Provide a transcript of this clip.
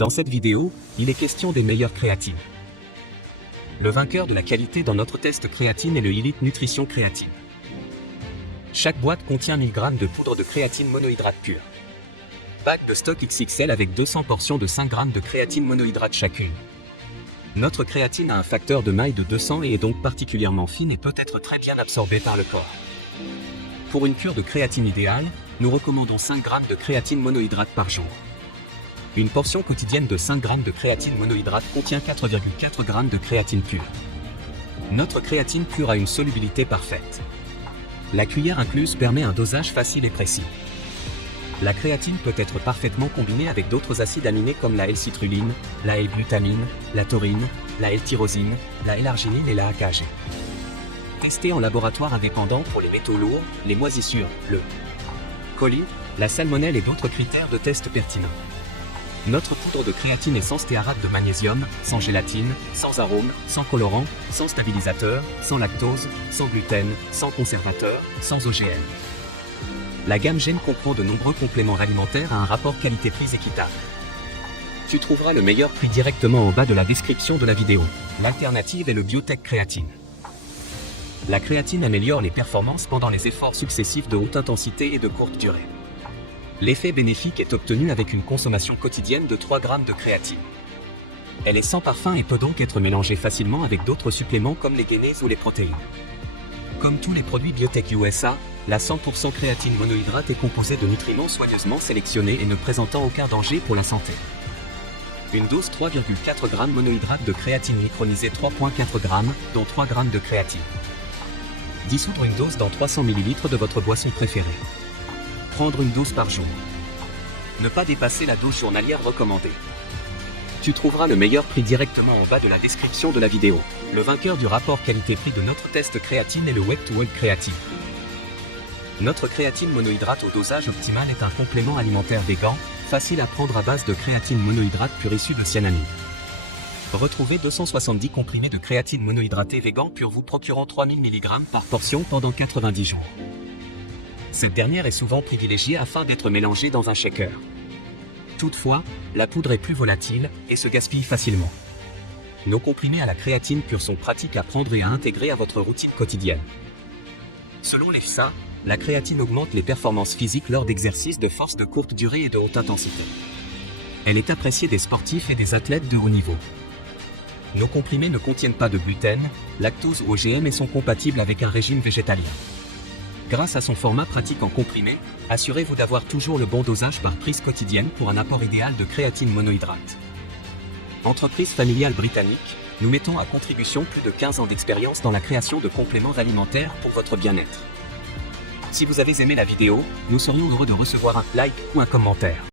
Dans cette vidéo, il est question des meilleures créatines. Le vainqueur de la qualité dans notre test créatine est le Elite Nutrition Créatine. Chaque boîte contient 1000 g de poudre de créatine monohydrate pure. Pack de stock XXL avec 200 portions de 5 g de créatine monohydrate chacune. Notre créatine a un facteur de maille de 200 et est donc particulièrement fine et peut être très bien absorbée par le corps. Pour une cure de créatine idéale, nous recommandons 5 g de créatine monohydrate par jour. Une portion quotidienne de 5 g de créatine monohydrate contient 4,4 g de créatine pure. Notre créatine pure a une solubilité parfaite. La cuillère incluse permet un dosage facile et précis. La créatine peut être parfaitement combinée avec d'autres acides aminés comme la L-citrulline, la L-glutamine, la taurine, la L-tyrosine, la L-arginine et la AKG. Testé en laboratoire indépendant pour les métaux lourds, les moisissures, le colis, la salmonelle et d'autres critères de test pertinents. Notre poudre de créatine est sans stéarate de magnésium, sans gélatine, sans arôme, sans colorant, sans stabilisateur, sans lactose, sans gluten, sans conservateur, sans OGM. La gamme Gène comprend de nombreux compléments alimentaires à un rapport qualité-prix équitable. Tu trouveras le meilleur prix directement en bas de la description de la vidéo. L'alternative est le Biotech Créatine. La créatine améliore les performances pendant les efforts successifs de haute intensité et de courte durée. L'effet bénéfique est obtenu avec une consommation quotidienne de 3 g de créatine. Elle est sans parfum et peut donc être mélangée facilement avec d'autres suppléments comme les gainés ou les protéines. Comme tous les produits Biotech USA, la 100% créatine monohydrate est composée de nutriments soigneusement sélectionnés et ne présentant aucun danger pour la santé. Une dose 3,4 g monohydrate de créatine micronisée 3,4 g, dont 3 g de créatine. Dissoudre une dose dans 300 ml de votre boisson préférée. Prendre une dose par jour. Ne pas dépasser la dose journalière recommandée. Tu trouveras le meilleur prix directement en bas de la description de la vidéo. Le vainqueur du rapport qualité-prix de notre test créatine est le Wake to Wake Créatine. Notre créatine monohydrate au dosage optimal est un complément alimentaire végan, facile à prendre à base de créatine monohydrate pure issue de cyanamide. Retrouvez 270 comprimés de créatine monohydratée végan pure vous procurant 3000 mg par portion pendant 90 jours. Cette dernière est souvent privilégiée afin d'être mélangée dans un shaker. Toutefois, la poudre est plus volatile et se gaspille facilement. Nos comprimés à la créatine pure sont pratiques à prendre et à intégrer à votre routine quotidienne. Selon l'EFSA, la créatine augmente les performances physiques lors d'exercices de force de courte durée et de haute intensité. Elle est appréciée des sportifs et des athlètes de haut niveau. Nos comprimés ne contiennent pas de gluten, lactose ou OGM et sont compatibles avec un régime végétalien. Grâce à son format pratique en comprimé, assurez-vous d'avoir toujours le bon dosage par prise quotidienne pour un apport idéal de créatine monohydrate. Entreprise familiale britannique, nous mettons à contribution plus de 15 ans d'expérience dans la création de compléments alimentaires pour votre bien-être. Si vous avez aimé la vidéo, nous serions heureux de recevoir un like ou un commentaire.